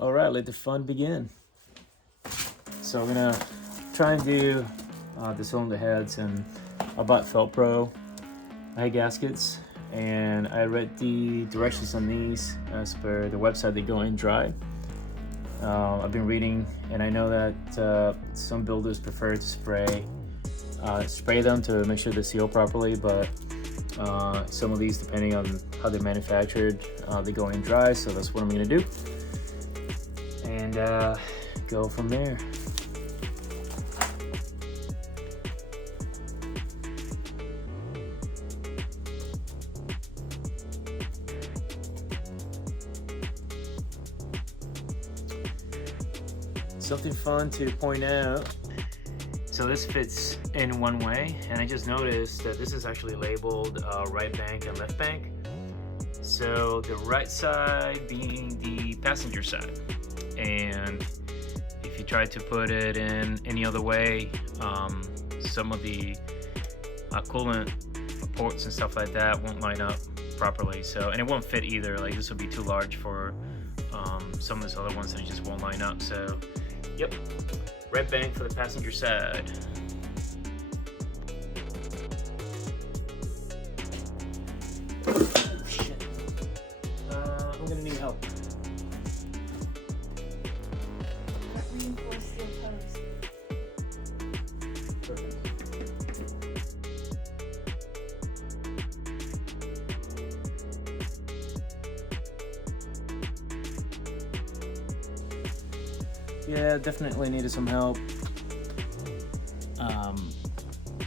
All right, let the fun begin. So I'm gonna try and do the cylinder heads, and I bought Felpro head gaskets, and I read the directions on these as per the website. They go in dry. I've been reading, and I know that some builders prefer to spray them to make sure they seal properly, but some of these, depending on how they're manufactured, they go in dry, so that's what I'm gonna do, and go from there. Something fun to point out. So this fits in one way, and I just noticed that this is actually labeled right bank and left bank. So the right side being the passenger side, and if you try to put it in any other way, some of the coolant ports and stuff like that won't line up properly. So, and it won't fit either. Like, this would be too large for some of these other ones, and it just won't line up. So, yep, red bank for the passenger side. Oh, shit. I'm gonna need help. Reinforce steel post. Perfect. Yeah, definitely needed some help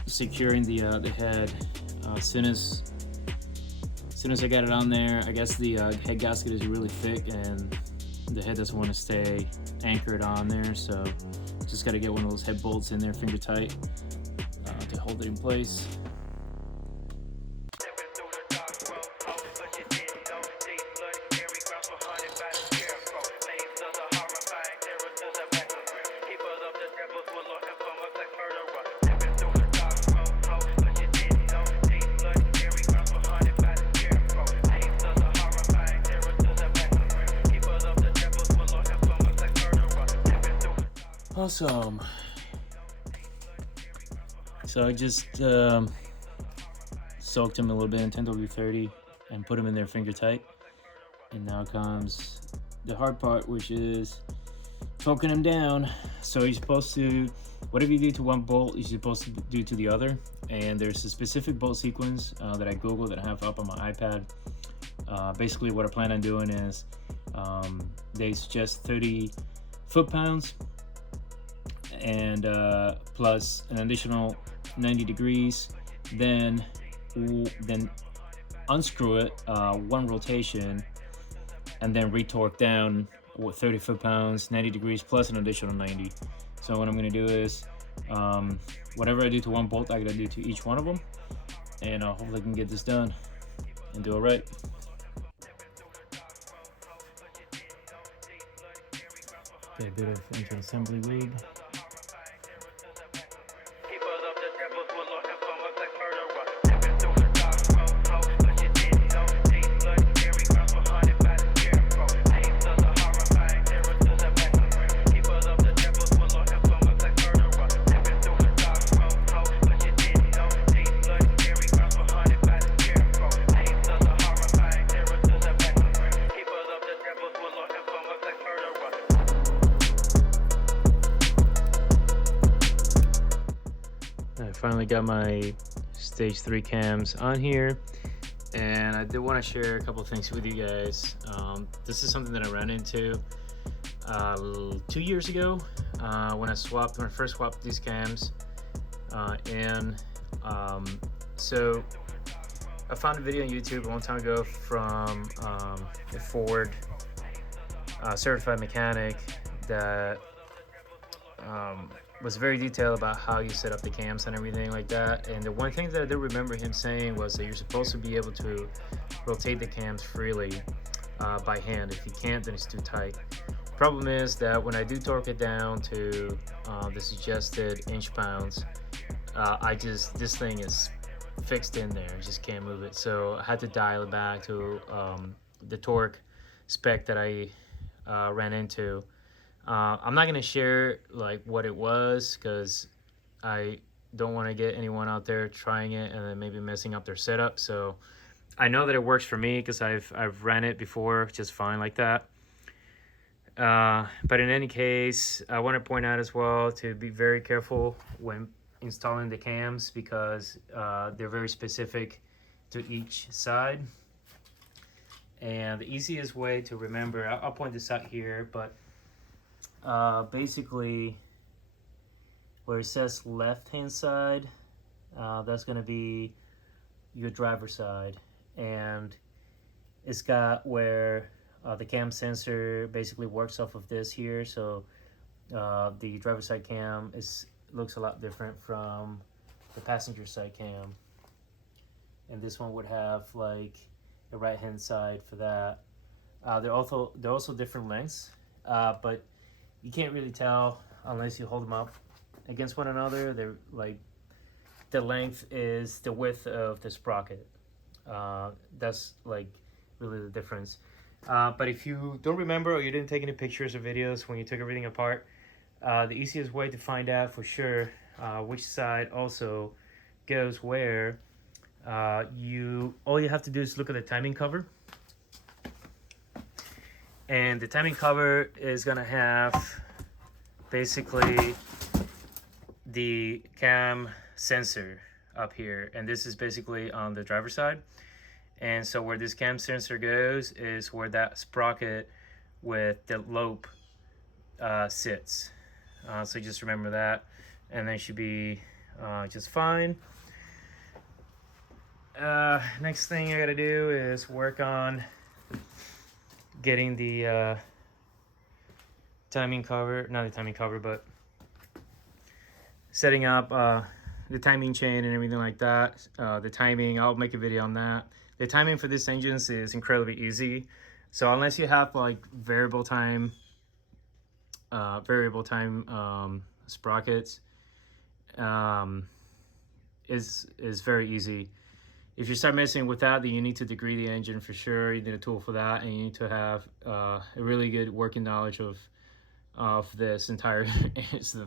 securing the head. As soon as I got it on there, I guess the head gasket is really thick and the head doesn't want to stay anchored on there, so just got to get one of those head bolts in there finger tight to hold it in place. Awesome. So I just soaked them a little bit in 10W30 and put them in there finger tight. And now comes the hard part, which is poking them down. So you're supposed to, whatever you do to one bolt, you're supposed to do to the other. And there's a specific bolt sequence that I Googled that I have up on my iPad. Basically what I plan on doing is they suggest 30 foot-pounds and plus an additional 90 degrees, then unscrew it one rotation, and then retorque down with 30 foot-pounds, 90 degrees plus an additional 90. So what I'm going to do is whatever I do to one bolt, I gotta do to each one of them, and hopefully I can get this done and do it right. Get a bit of inter-assembly lead. I finally got my stage 3 cams on here, and I did want to share a couple things with you guys. This is something that I ran into 2 years ago when I first swapped these cams, so I found a video on YouTube a long time ago from a Ford certified mechanic that was very detailed about how you set up the cams and everything like that. And the one thing that I do remember him saying was that you're supposed to be able to rotate the cams freely by hand. If you can't, then it's too tight. Problem is that when I do torque it down to the suggested inch-pounds, this thing is fixed in there. I just can't move it. So I had to dial it back to the torque spec that I ran into. I'm not gonna share like what it was because I don't want to get anyone out there trying it and then maybe messing up their setup. So I know that it works for me because I've ran it before just fine like that. But in any case, I want to point out as well to be very careful when installing the cams because they're very specific to each side. And the easiest way to remember, I'll point this out here, but basically where it says left hand side, that's going to be your driver's side, and it's got where the cam sensor basically works off of this here. So the driver's side cam looks a lot different from the passenger side cam, and this one would have like the right hand side for that. They're also different lengths, but you can't really tell unless you hold them up against one another. They're like the length is the width of the sprocket. That's like really the difference. But if you don't remember or you didn't take any pictures or videos when you took everything apart, the easiest way to find out for sure which side also goes where, all you have to do is look at the timing cover. And the timing cover is gonna have basically the cam sensor up here, and this is basically on the driver's side. And so where this cam sensor goes is where that sprocket with the lobe sits. So just remember that, and then should be just fine. Next thing I gotta do is work on getting the timing cover, not the timing cover, but setting up the timing chain and everything like that. The timing, I'll make a video on that. The timing for this engine is incredibly easy. So unless you have like variable time sprockets, is very easy. If you start messing with that, then you need to degree the engine for sure. You need a tool for that, and you need to have a really good working knowledge of this entire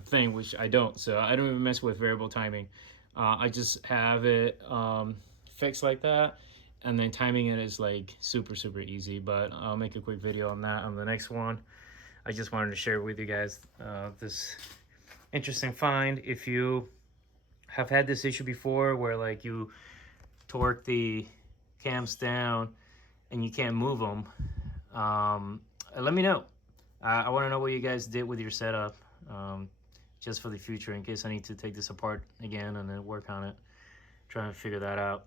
thing, which I don't. So I don't even mess with variable timing. I just have it fixed like that, and then timing it is like super easy. But I'll make a quick video on that on the next one. I just wanted to share with you guys this interesting find. If you have had this issue before where like you torque the cams down and you can't move them, let me know. I want to know what you guys did with your setup, just for the future in case I need to take this apart again and then work on it, trying to figure that out.